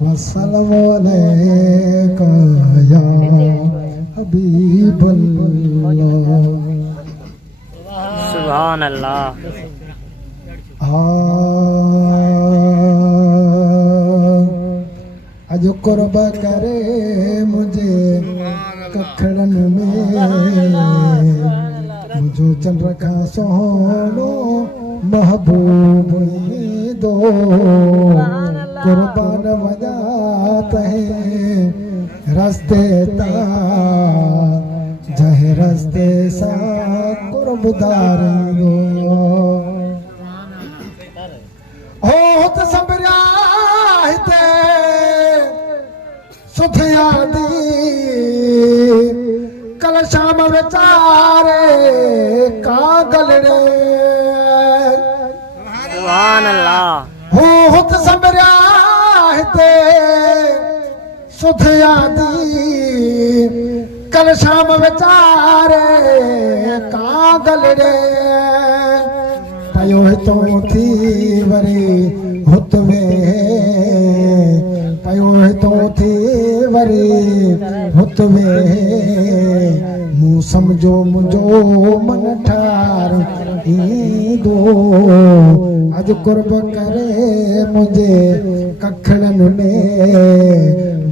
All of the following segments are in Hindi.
वस्सलामु अलैका या हबीबल्लाह। सुभान अल्लाह। अज कुर्ब करे मुझे कखड़न में मुझो चल रखा सोनो महबूब दो कुर्बान वजात है रस्ते ता जहे रस्ते सा कुर्बदार दो होत सबरा हिते सुथिया दी कल शाम विचारे कागल रे सुभान अल्लाह। होत सबरा हिते सुथिया दी कल शाम विचारे कागल रे पयो तो थी वरी हुत में पयो तो थी वरी हुत में मूं समझो मुझो मन ठार दो अज कुर्ब करे मुझे कखड़न में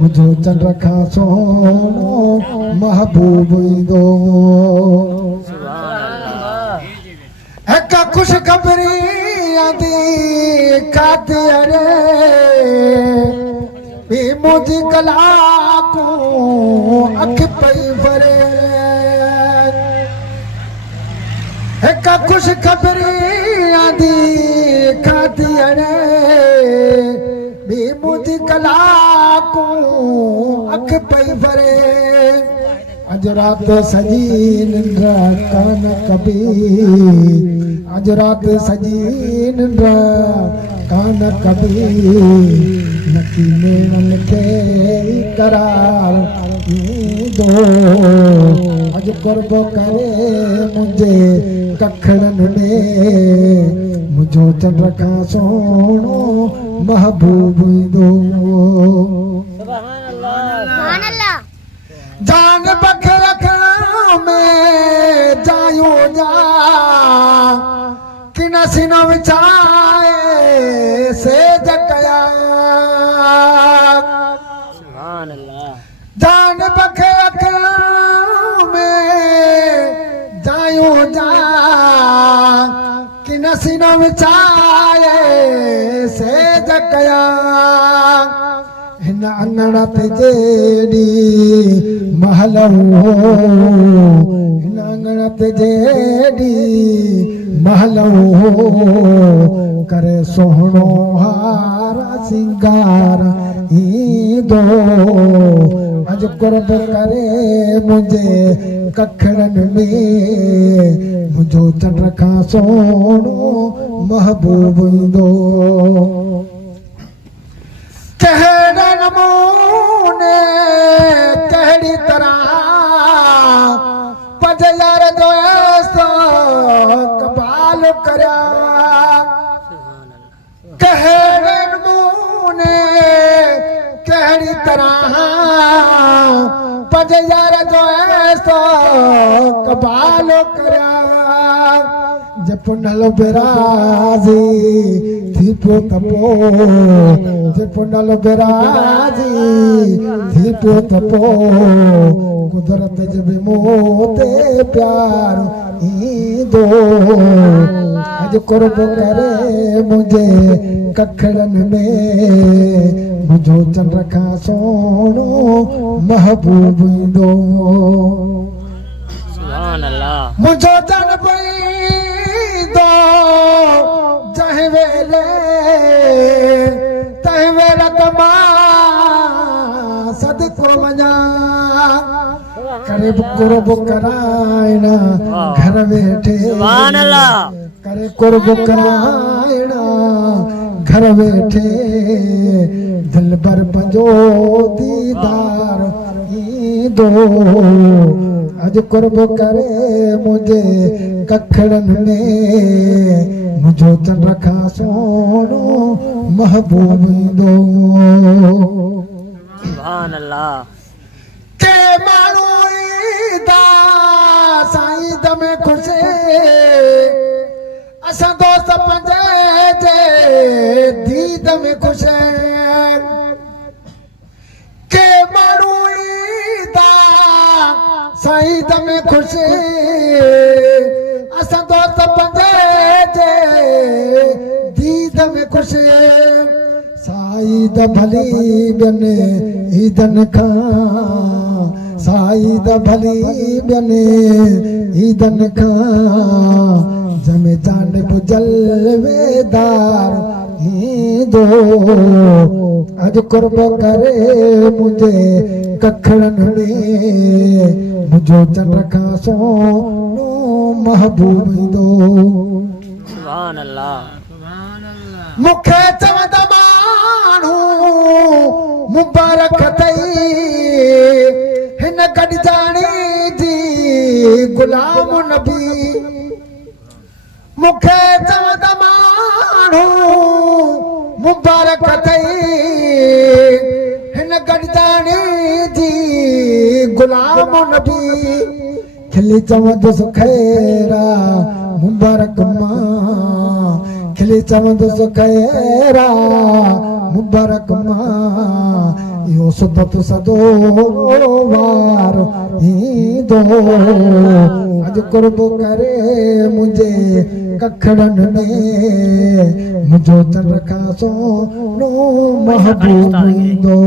मुझो चल रखा सोनो महबूब दो एक खुश खबरी आदि खाती अरे भी मुझी कला को अख पई भरे एक खुश खबरी आदि खाती अरे भी मुझी कला को अख पई भरे अज रात सजी निंद्रा कान कभी अज रात सजी निंद्रा कान कभी नकी में के करार दो अज कुर्ब करे मुझे कखड़न में मुझो चल रखा सोनो महबूब दो जान बख रखना में जायो जा कि नसीन विचाए से जकया सुभान अल्लाह। जान बख रखना में जायो जा कि नसीन विचाए से जकया हिन अंगण ते जेडी महल हो हिन अंगण ते जेडी महल हो करे सोहणो हारा सिंगार दो अज कुर्ब करे मुझे कखड़न में मुझो चल रखा सोहणो महबूब दो कहड़े नमूने कहड़ी तरह पज यार जो ऐसो कबाल करा कहड़े नमूने कहड़ी तरह पज यार जो ऐसो कबाल करा जपुंडल बिराजी थी पियो तपो जपुंडल बिराजी थी पियो तपो कुदरत जब मोते प्यार दो अज कुर्ब करे मुझे कखड़न में मुझो चल रखा सोनो महबूब दो सुभान अल्लाह। मुझो चल पई दो जह वेले तह वेला तमा सदको वञा करे कुर्ब कराइना घर वेठे सुभान अल्लाह। करे कुर्ब कराइना घर वेठे दिल भर पंजो दीदार दो अज कुर्ब करे मुझे कखड़न में मुझो चंद्र खा सोनो महबूब दो सुभान अल्लाह के मानू ईदा साईं दमे खुशे असां दोस्त पंजे जे दीद में खुशे के मानू ईदा साईं दमे खुशे असां दोस्त पंजे जे दीद में खुशे साईद भली बने ईदन खां साईद भली बने ईदन खां जमे जानब जलवेदार दो अज कुर्ब करे मुझे कखड़न में मुझो चंद्र खां सोनो महबूब दो सुभान अल्लाह मुखे चवंदा माण्हू मुबारक तई हिन गॾजाणी जी गुलाम नबी मुखे चवंदा माण्हू मुबारक तई हिन गॾजाणी जी गुलाम नबी खिली चवंदुसि खैरा मुबारक मां खिली चवंदुसि खैरा मुबारक मां इहो सुदत सदो वार दो अज कुर्ब करे मुझे कखड़न में मुझो चंद्र खां सोनो महबूब दो